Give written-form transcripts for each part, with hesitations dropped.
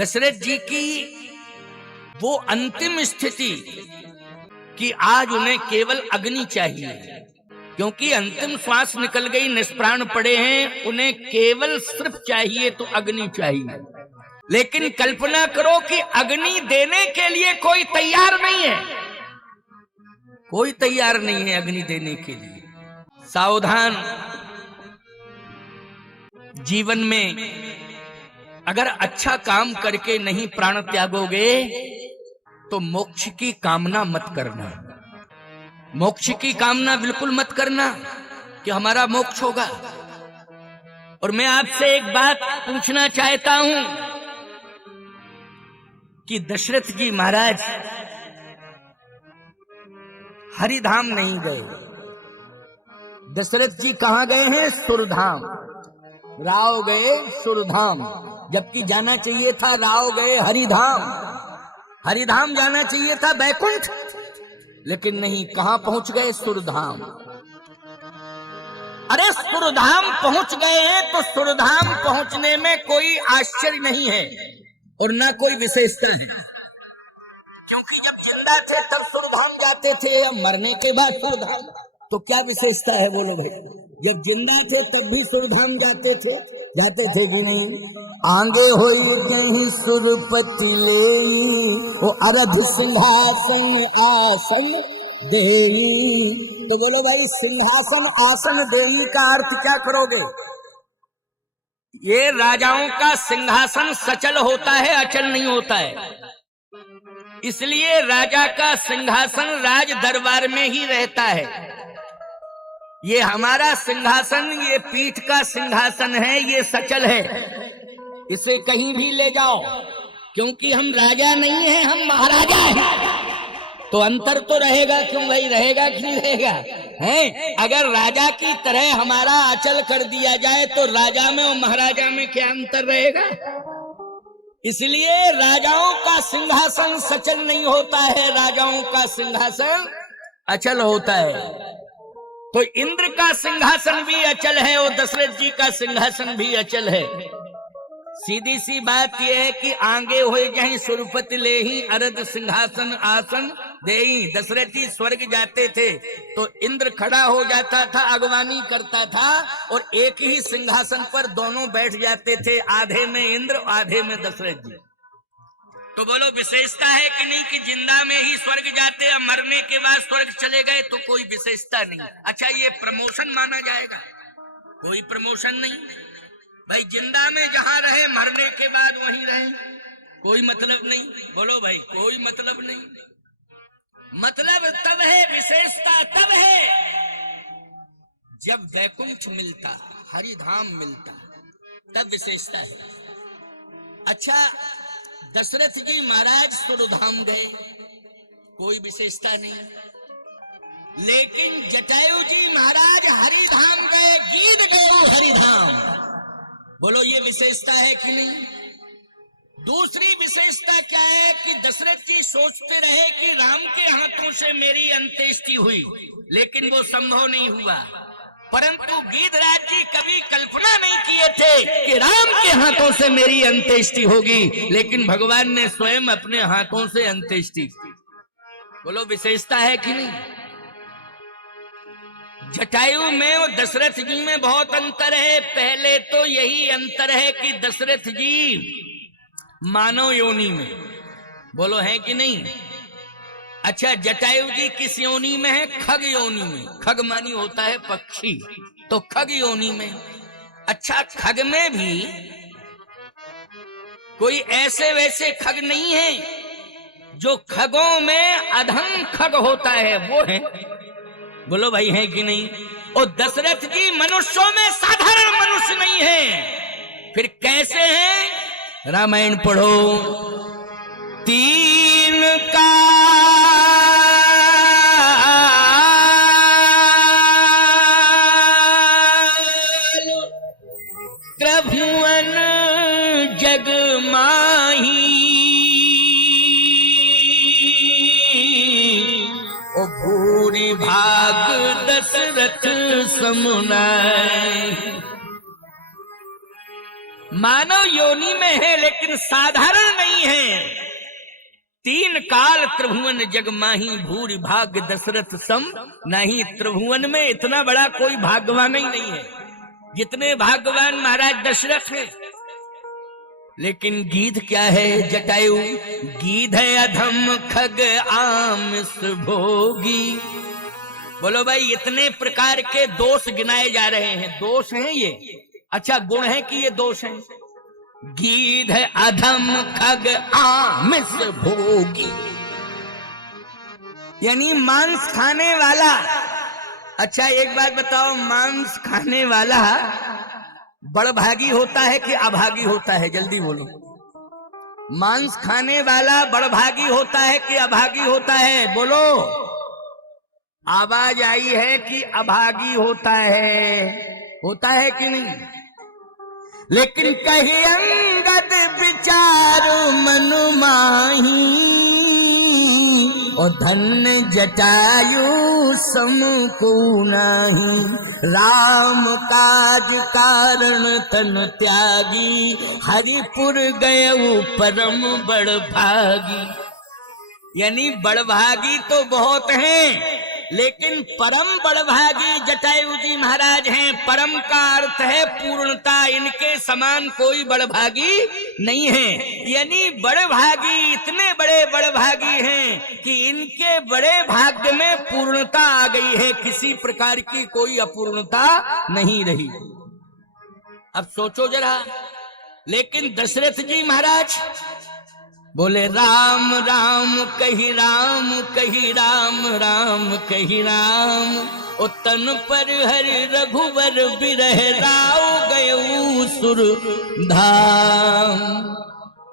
दशरथ जी की वो अंतिम स्थिति कि आज उन्हें केवल अग्नि चाहिए, क्योंकि अंतिम श्वास निकल गई, निष्प्राण पड़े हैं, उन्हें केवल सिर्फ चाहिए तो अग्नि चाहिए। लेकिन कल्पना करो कि अग्नि देने के लिए कोई तैयार नहीं है, कोई तैयार नहीं है अग्नि देने के लिए। सावधान, जीवन में अगर अच्छा काम करके नहीं प्राण त्यागोगे तो मोक्ष की कामना मत करना, मोक्ष की कामना बिल्कुल मत करना कि हमारा मोक्ष होगा। और मैं आपसे एक बात पूछना चाहता हूं कि दशरथ जी महाराज हरिधाम नहीं गए, दशरथ जी कहां गए हैं? सुरधाम। राव गए सुरधाम, जबकि जाना चाहिए था राव गए हरिधाम, हरिधाम जाना चाहिए था बैकुंठ, लेकिन नहीं, कहां पहुंच गए? सुरधाम। अरे सुरधाम पहुंच गए हैं तो सुरधाम पहुंचने में कोई आश्चर्य नहीं है और ना कोई विशेषता है, क्योंकि जब जिंदा थे तब सुरधाम जाते थे, अब मरने के बाद सुरधाम, तो क्या विशेषता है बोलो भाई? जब जिंदा थे तब भी सुरधाम जाते थे कि नहीं? आगे होई कहीं सुरपति ले वो अरध सिंहासन आसन देई। तो बोले भाई सिंहासन आसन देई का अर्थ क्या करोगे? ये राजाओं का सिंहासन सचल होता है, अचल नहीं होता है, इसलिए राजा का सिंहासन राज दरबार में ही रहता है। ये हमारा सिंहासन, ये पीठ का सिंहासन है, ये सचल है, इसे कहीं भी ले जाओ, क्योंकि हम राजा नहीं हैं, हम महाराजा हैं। तो अंतर तो रहेगा, क्यों भाई? रहेगा कि नहीं रहेगा? हैं? अगर राजा की तरह हमारा अचल कर दिया जाए तो राजा में और महाराजा में क्या अंतर रहेगा? इसलिए राजाओं का सिंहासन सचल नहीं होता है, राजाओं का सिंहासन अचल होता है। तो इंद्र का सिंहासन भी अचल है और दशरथ जी का सिंहासन भी अचल है। सीधी सी बात यह है कि आगे होए जहीं सुरपति ले ही अरद सिंहासन आसन देई। दशरथ जी स्वर्ग जाते थे तो इंद्र खड़ा हो जाता था, अगवानी करता था, और एक ही सिंहासन पर दोनों बैठ जाते थे, आधे में इंद्र आधे में दशरथ जी। तो बोलो विशेषता है कि नहीं कि जिंदा में ही स्वर्ग जाते, अब मरने के बाद स्वर्ग चले गए तो कोई विशेषता नहीं। अच्छा, ये प्रमोशन माना जाएगा? कोई प्रमोशन नहीं भाई, जिंदा में जहां रहे मरने के बाद वहीं रहे, कोई मतलब नहीं। बोलो भाई, कोई मतलब नहीं। मतलब तब है, विशेषता तब है जब वैकुंठ मिलता, हरिधाम मिलता, तब विशेषता है। अच्छा, दशरथ जी महाराज सुरधाम गए, कोई विशेषता नहीं, लेकिन जटायु जी महाराज हरिधाम गए, गीत गए हरिधाम। बोलो ये विशेषता है कि नहीं? दूसरी विशेषता क्या है कि दशरथ जी सोचते रहे कि राम के हाथों से मेरी अंत्येष्टि हुई, लेकिन वो संभव नहीं हुआ। परंतु गीधराज जी कभी कल्पना नहीं किए थे कि राम के हाथों से मेरी अंत्येष्टि होगी, लेकिन भगवान ने स्वयं अपने हाथों से अंत्येष्टि की। बोलो विशेषता है कि नहीं? जटायु में और दशरथ जी में बहुत अंतर है। पहले तो यही अंतर है कि दशरथ जी मानव योनि में, बोलो है कि नहीं? अच्छा, जटायु जी किस योनि में है? खग योनि में। खग मानी होता है पक्षी, तो खग योनि में। अच्छा, खग में भी कोई ऐसे वैसे खग नहीं है, जो खगों में अधम खग होता है वो है। बोलो भाई है कि नहीं? और दशरथ जी मनुष्यों में साधारण मनुष्य नहीं है, फिर कैसे हैं? रामायण पढ़ो, तीन का त्रिभुवन जग माही, ओ भूरि भाग दशरथ समुनाय। मानव योनि में है लेकिन साधारण नहीं है। 3 काल त्रिभुवन जग माही, भूरि भाग्य दशरथ सम नहीं। त्रिभुवन में इतना बड़ा कोई भाग्यवान ही नहीं है जितने भाग्यवान महाराज दशरथ है। लेकिन गीध क्या है जटायु? गीध है अधम खग आमिष भोगी। बोलो भाई, इतने प्रकार के दोष गिनाए जा रहे हैं। दोष हैं ये? अच्छा, गुण है कि ये दोष है? गीध है अधम खग आमिष भोगी, यानी मांस खाने वाला। अच्छा एक बात बताओ, मांस खाने वाला बड़भागी होता है कि अभागी होता है? जल्दी बोलो। मांस खाने वाला बड़भागी होता है कि अभागी होता है? बोलो। आवाज आई है कि अभागी होता है। होता है कि नहीं? लेकिन कही अंगद विचारो मनु माही, और धन्य जटायु सम को नाही। राम काज कारण तन त्यागी, हरिपुर गयऊ परम बड़भागी। यानी बड़भागी तो बहुत हैं, लेकिन परम बड़भागी जटायु जी महाराज हैं। परम का अर्थ है पूर्णता, इनके समान कोई बड़भागी नहीं है। यानी बड़भागी इतने बड़े बड़भागी हैं कि इनके बड़े भाग्य में पूर्णता आ गई है, किसी प्रकार की कोई अपूर्णता नहीं रही। अब सोचो जरा। लेकिन दशरथ जी महाराज बोले राम राम कही राम, कही राम राम कही राम। ओ तन पर हरि रघुवर बिरह, राव गयऊ सुर धाम।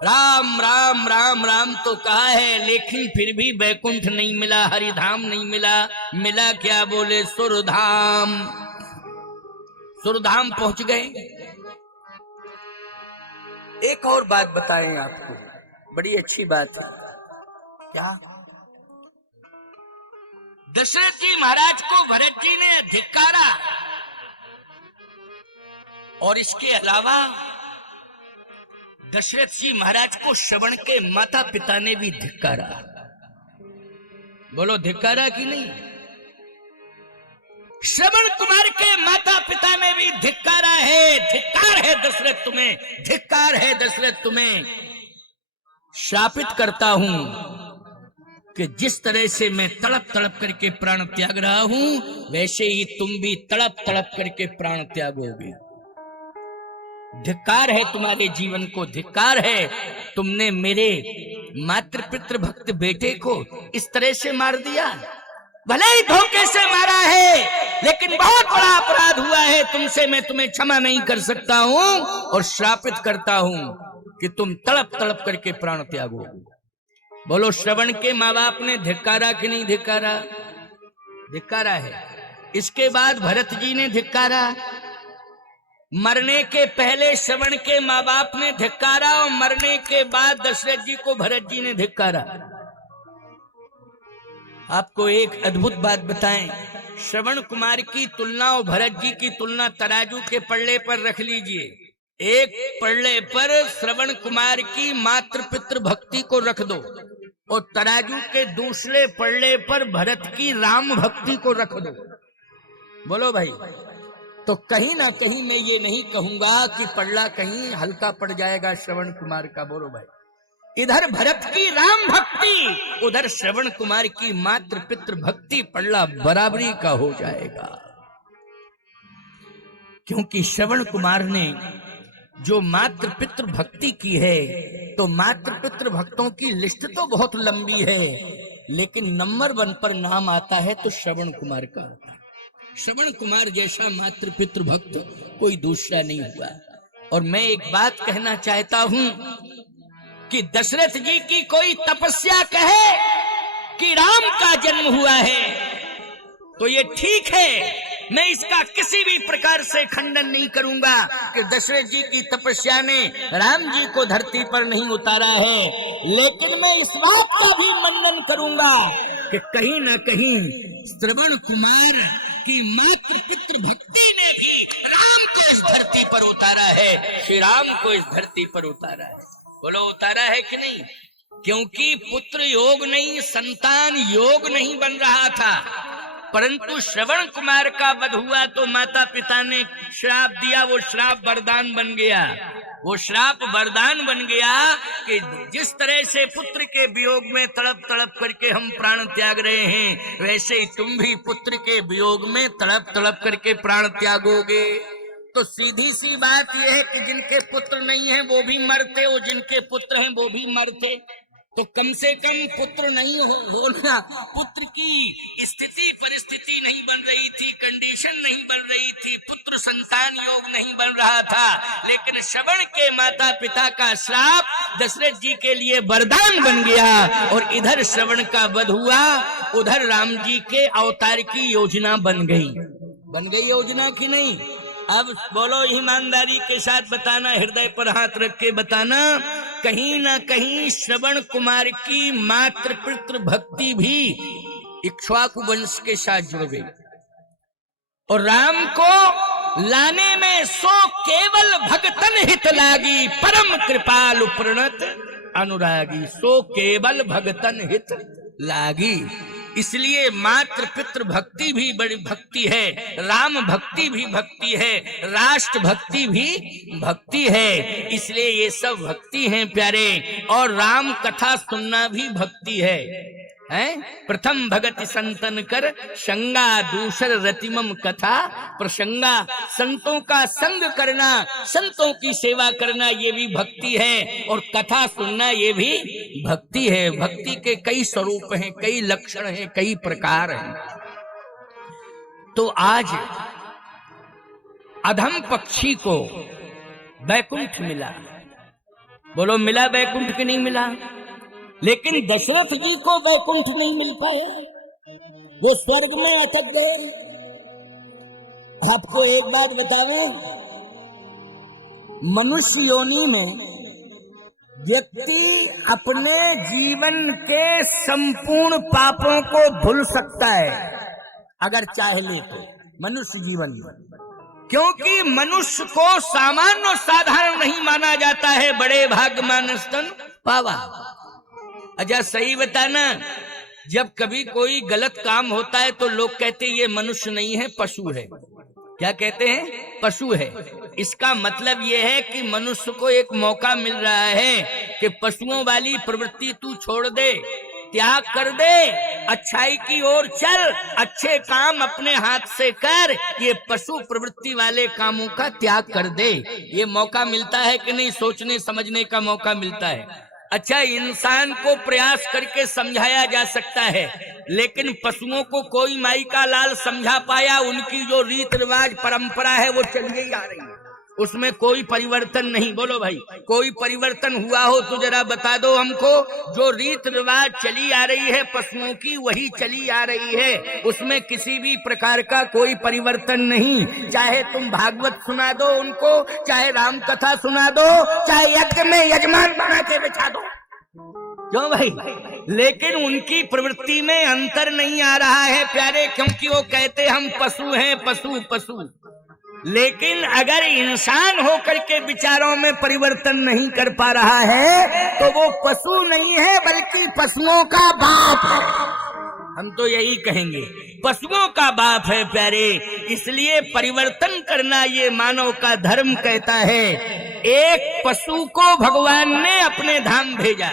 राम राम राम राम तो कहा है, लेकिन फिर भी बैकुंठ नहीं मिला, हरिधाम नहीं मिला। मिला क्या? बोले सुरधाम। सुरधाम पहुंच गए। एक और बात बताएं आपको, बड़ी अच्छी बात है। क्या? दशरथ जी महाराज को भरत जी ने धिक्कारा, और इसके अलावा दशरथ जी महाराज को श्रवण के माता पिता ने भी धिक्कारा। बोलो धिक्कारा कि नहीं? श्रवण कुमार के माता पिता ने भी धिक्कारा है। धिक्कार है दशरथ तुम्हें, धिक्कार है दशरथ तुम्हें। शापित करता हूं कि जिस तरह से मैं तड़प तड़प करके प्राण त्याग रहा हूं, वैसे ही तुम भी तड़प तड़प करके प्राण त्यागोगे। धिक्कार है तुम्हारे जीवन को, धिक्कार है। तुमने मेरे मातृ पितृ भक्त बेटे को इस तरह से मार दिया। भले ही धोखे से मारा है, लेकिन बहुत बड़ा अपराध हुआ है तुमसे। मैं तुम्हें क्षमा नहीं कर सकता हूं, और श्रापित करता हूं कि तुम तड़प तड़प करके प्राण त्यागो। बोलो, श्रवण के माँ बाप ने धिक्कारा कि नहीं धिक्कारा? धिक्कारा है। इसके बाद भरत जी ने धिक्कारा। मरने के पहले श्रवण के माँ बाप ने धिक्कारा, और मरने के बाद दशरथ जी को भरत जी ने धिक्कारा। आपको एक अद्भुत बात बताएं, श्रवण कुमार की तुलना और भरत जी की तुलना तराजू के पल्ले पर रख लीजिए। एक पल्ले पर श्रवण कुमार की मातृ पितृ भक्ति को रख दो, और तराजू के दूसरे पल्ले पर भरत की राम भक्ति को रख दो। बोलो भाई, तो कहीं ना कहीं मैं ये नहीं कहूंगा कि पल्ला कहीं हल्का पड़ जाएगा श्रवण कुमार का। बोलो भाई, इधर भरत की राम भक्ति, उधर श्रवण कुमार की मातृ पितृ भक्ति, पल्ला बराबरी का हो जाएगा। क्योंकि श्रवण कुमार ने जो मातृ पितृ भक्ति की है, तो मातृ पितृ भक्तों की लिस्ट तो बहुत लंबी है, लेकिन नंबर 1 पर नाम आता है तो श्रवण कुमार का आता है। श्रवण कुमार जैसा मातृ पितृ भक्त कोई दूसरा नहीं हुआ। और मैं एक बात कहना चाहता हूं कि दशरथ जी की कोई तपस्या कहे कि राम का जन्म हुआ है, तो ये ठीक है। मैं इसका किसी भी प्रकार से खंडन नहीं करूंगा कि दशरथ जी की तपस्या ने राम जी को धरती पर नहीं उतारा है, लेकिन मैं इस बात का भी मनन करूंगा कि कहीं न कहीं श्रवण कुमार की मातृ पितृ भक्ति ने भी राम को इस धरती पर उतारा है, श्री राम को इस धरती पर उतारा है। बोलो उतारा है कि नहीं? क्योंकि पुत्र योग नहीं, संतान योग नहीं बन रहा था, परंतु श्रवण कुमार का वध हुआ तो माता पिता ने श्राप दिया, वो श्राप वरदान बन गया। वो श्राप वरदान बन गया कि जिस तरह से पुत्र के वियोग में तड़प तड़प करके हम प्राण त्याग रहे हैं, वैसे ही तुम भी पुत्र के वियोग में तड़प तड़प करके प्राण त्यागोगे। तो सीधी सी बात यह है कि जिनके पुत्र नहीं है वो भी मरते, और जिनके पुत्र हैं वो भी मरते। तो कम से कम पुत्र नहीं होना, पुत्र की स्थिति परिस्थिति नहीं बन रही थी, कंडीशन नहीं बन रही थी, पुत्र संतान योग नहीं बन रहा था, लेकिन श्रवण के माता पिता का श्राप दशरथ जी के लिए वरदान बन गया। और इधर श्रवण का वध हुआ, उधर राम जी के अवतार की योजना बन गई योजना की नहीं। अब बोलो ईमानदारी के साथ बताना, हृदय पर हाथ रख के बताना, कहीं ना कहीं श्रवण कुमार की मातृ पितृ भक्ति भी इक्ष्वाकु वंश के साथ जुड़ गई। और राम को लाने में सो केवल भगतन हित लागी, परम कृपालु प्रणत अनुरागी। सो केवल भगतन हित लागी, इसलिए मातृ पितृ भक्ति भी बड़ी भक्ति है, राम भक्ति भी भक्ति है, राष्ट्र भक्ति भी भक्ति है। इसलिए ये सब भक्ति हैं प्यारे। और राम कथा सुनना भी भक्ति है। प्रथम भगति संतन कर शंगा दूसर रतिमम कथा प्रसंगा। संतों का संग करना, संतों की सेवा करना, ये भी भक्ति है। और कथा सुनना ये भी भक्ति है। भक्ति के कई स्वरूप हैं, कई लक्षण हैं, कई प्रकार हैं। तो आज अधम पक्षी को वैकुंठ मिला। बोलो मिला वैकुंठ कि नहीं मिला? लेकिन दशरथ जी को वैकुंठ नहीं मिल पाया, वो स्वर्ग में अटक गए। आपको एक बात बतावें, मनुष्य योनि में व्यक्ति अपने जीवन के संपूर्ण पापों को धुल सकता है अगर चाहे ले तो, मनुष्य जीवन में। क्योंकि मनुष्य को सामान्य साधारण नहीं माना जाता है, बड़े भाग्य मानस तन पावा। अच्छा सही बताना, जब कभी कोई गलत काम होता है तो लोग कहते हैं ये मनुष्य नहीं है, पशु है। क्या कहते हैं? पशु है। इसका मतलब ये है कि मनुष्य को एक मौका मिल रहा है कि पशुओं वाली प्रवृत्ति तू छोड़ दे, त्याग कर दे, अच्छाई की ओर चल, अच्छे काम अपने हाथ से कर, ये पशु प्रवृत्ति वाले कामों का त्याग कर दे। ये मौका मिलता है कि नहीं? सोचने समझने का मौका मिलता है। अच्छा, इंसान को प्रयास करके समझाया जा सकता है, लेकिन पशुओं को कोई माई का लाल समझा पाया? उनकी जो रीत रिवाज परंपरा है वो चली ही आ रही है, उसमें कोई परिवर्तन नहीं। बोलो भाई, कोई परिवर्तन हुआ हो तो जरा बता दो हमको। जो रीत रिवाज चली आ रही है पशुओं की, वही चली आ रही है, उसमें किसी भी प्रकार का कोई परिवर्तन नहीं। चाहे तुम भागवत सुना दो उनको, चाहे राम कथा सुना दो, चाहे यज्ञ में यजमान बना के बिठा दो, क्यों भाई? लेकिन उनकी प्रवृत्ति में अंतर नहीं आ रहा है प्यारे, क्योंकि वो कहते हम पशु हैं, पशु पशु। लेकिन अगर इंसान होकर के विचारों में परिवर्तन नहीं कर पा रहा है तो वो पशु नहीं है, बल्कि पशुओं का बाप है। हम तो यही कहेंगे, पशुओं का बाप है प्यारे। इसलिए परिवर्तन करना ये मानव का धर्म कहता है। एक पशु को भगवान ने अपने धाम भेजा,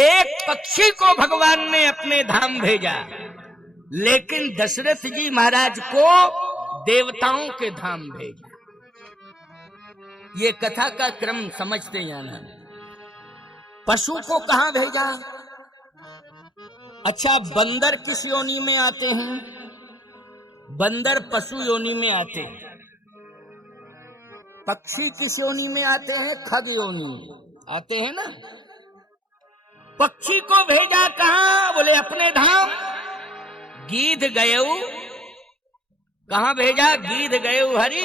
एक पक्षी को भगवान ने अपने धाम भेजा, लेकिन दशरथ जी महाराज को देवताओं के धाम भेजा। ये कथा का क्रम समझते जाना। पशु को कहां भेजा? अच्छा, बंदर किस योनि में आते हैं? बंदर पशु योनि में आते हैं। पक्षी किस योनि में आते हैं? खग योनि आते हैं ना। पक्षी को भेजा कहां? बोले अपने धाम। गीध गयऊ, कहां भेजा? गीध गयऊ हरि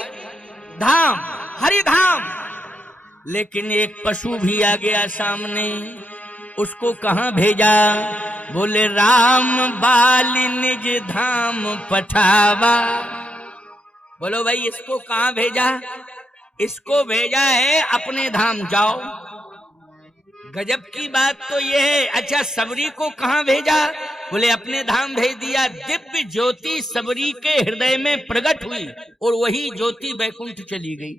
धाम, हरि धाम। लेकिन एक पशु भी आ गया सामने, उसको कहां भेजा? बोले राम बाली निज धाम पठावा। बोलो भाई, इसको कहां भेजा? इसको भेजा है अपने धाम जाओ। गजब की बात तो ये है। अच्छा, सबरी को कहाँ भेजा? बोले अपने धाम भेज दिया। दिव्य ज्योति सबरी के हृदय में प्रकट हुई और वही ज्योति बैकुंठ चली गई।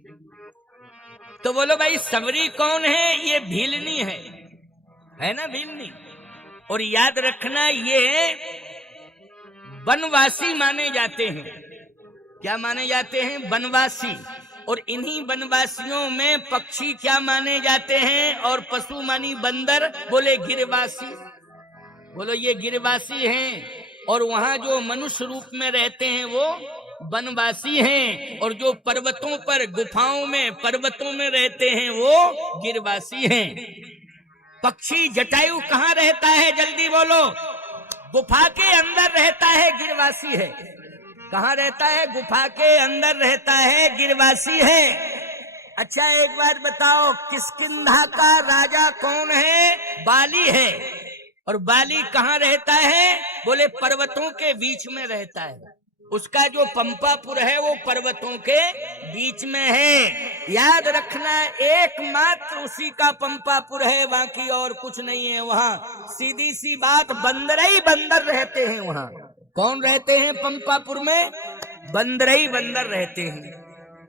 तो बोलो भाई, सबरी कौन है? ये भीलनी है ना, भीलनी। और याद रखना, ये वनवासी माने जाते हैं। क्या माने जाते हैं? वनवासी। और इन्हीं वनवासियों में पक्षी क्या माने जाते हैं? और पशु मानी बंदर। बोले गिरवासी। बोलो ये गिरवासी हैं। और वहां जो मनुष्य रूप में रहते हैं वो वनवासी हैं। और जो पर्वतों पर, गुफाओं में, पर्वतों में रहते हैं वो गिरवासी हैं। पक्षी जटायु कहाँ रहता है? जल्दी बोलो। गुफा के अंदर रहता है, गिरवासी है। कहाँ रहता है? गुफा के अंदर रहता है, गिरवासी है। अच्छा, एक बात बताओ, किष्किंधा का राजा कौन है? बाली है। और बाली कहाँ रहता है? बोले पर्वतों के बीच में रहता है। उसका जो पंपापुर है वो पर्वतों के बीच में है। याद रखना, एकमात्र उसी का पंपापुर है, बाकी और कुछ नहीं है वहाँ। सीधी सी बात, बंदर ही बंदर रहते हैं वहाँ। कौन रहते हैं पंपापुर में? बंदर ही बंदर रहते हैं।